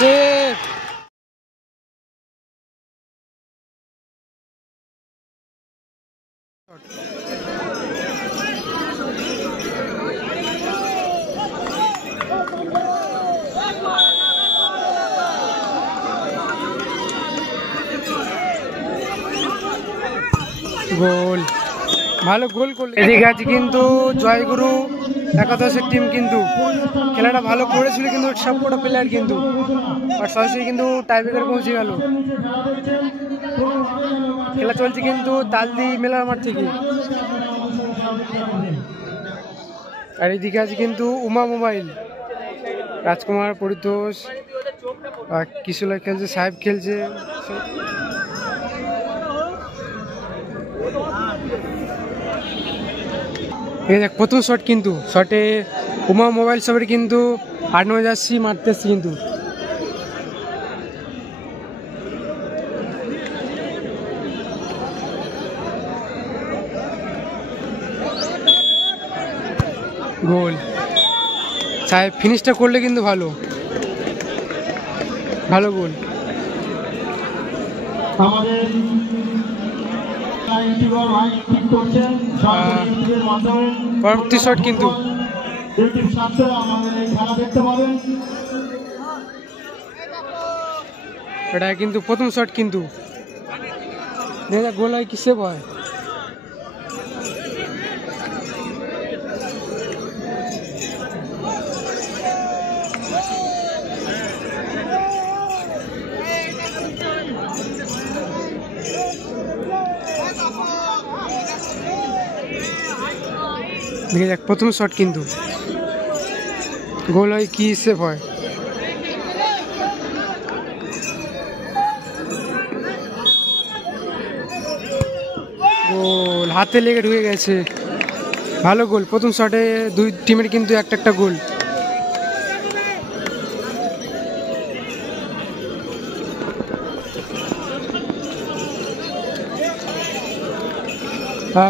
सेफ গোল ভালো গোল করলে। এদিকে আছে কিন্তু জয়গুরু একাদশের টিম কিন্তু খেলাটা ভালো করেছিল কিন্তু সবকটা প্লেয়ার কিন্তু সরাসরি কিন্তু টাইব্রেকারে পৌঁছে গেল। খেলা চলছে কিন্তু তালদি মেলার মাঠ থেকে। আর এদিকে আছে কিন্তু উমা মোবাইল, রাজকুমার, পরিতোষ, কিশোর খেলছে, সাহেব খেলছে। প্রথম শট কিন্তু শটে উমা মোবাইল সবের কিন্তু 8 নম্বর যাচ্ছি মারতে এসছি কিন্তু গোল। সাহেব ফিনিশটা করলে কিন্তু ভালো ভালো গোল। পরবর্তী শট কিন্তু এটা কিন্তু প্রথম শট কিন্তু গোল হয় কি সেভ হয়। দেখে যাক প্রথম শট কিন্তু গোল হয় কি সেভ হয়। গোল হাতে লেগে ঢুকে গেছে, ভালো গোল। প্রথম শটে দুই টিমের কিন্তু একটা একটা গোল।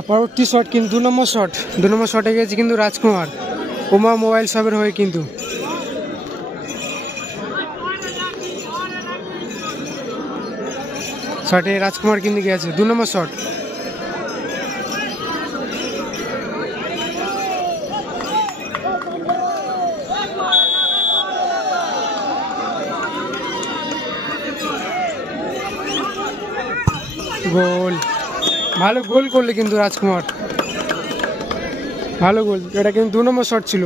পরবর্তী শট কিন্তু 2 নম্বর শট। 2 নম্বর শটে গেছে কিন্তু রাজকুমার উমা মোবাইল সবের হয়ে কিন্তু শটে রাজকুমার কিন্তু গেছে 2 নম্বর শট। গোল ভালো গোল করলে কিন্তু রাজকুমার, ভালো গোল। এটা কিন্তু 2 নম্বর শট ছিল।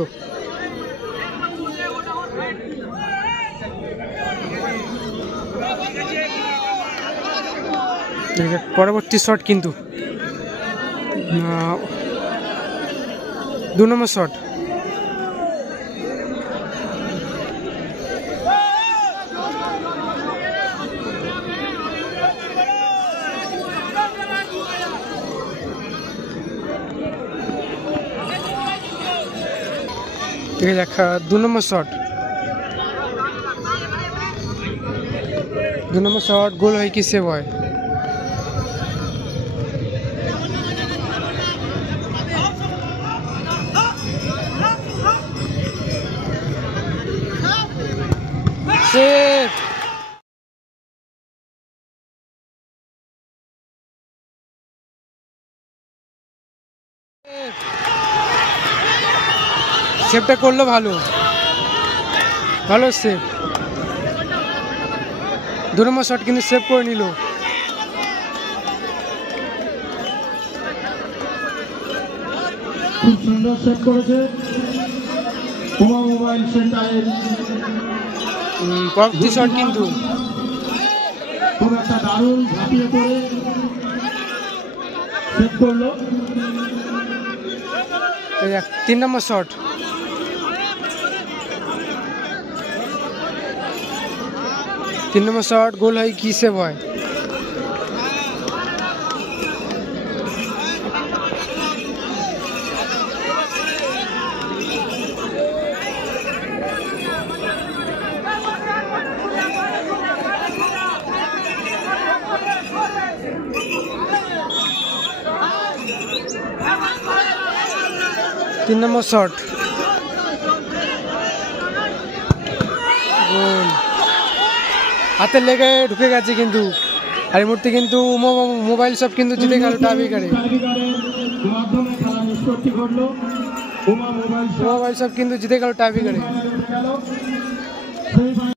পরবর্তী শট কিন্তু 2 নম্বর শট। ঠিক আছে, 2 নম্বর শট। 2 নম্বর শট গোল হয় কি সেভ হয়। সেভ সেভটা করলো ভালো, ভালো সেভ। 2 নম্বর শট কিন্তু সেভ করে নিল। খুব সুন্দর সেভ করেছে উমা মোবাইল সেন্টারের। পরবর্তী শট কিন্তু খুব একটা দারুণ ঝাঁপিয়ে পড়ে সেভ করলো। 3 নম্বর শট। 3 নম্বর শট গোল হয় কি সেভ হয়। तीन नंबर शॉट गोल। হাতের লেগে ঢুকে গেছে কিন্তু। আর এই মুহূর্তে কিন্তু মোবাইল সব কিন্তু জিতে গেল টাইব্রেকারে। মাধ্যমে খেলা নিষ্পত্তি ঘটলো। মোবাইল সব কিন্তু জিতে গেল টাইব্রেকারে।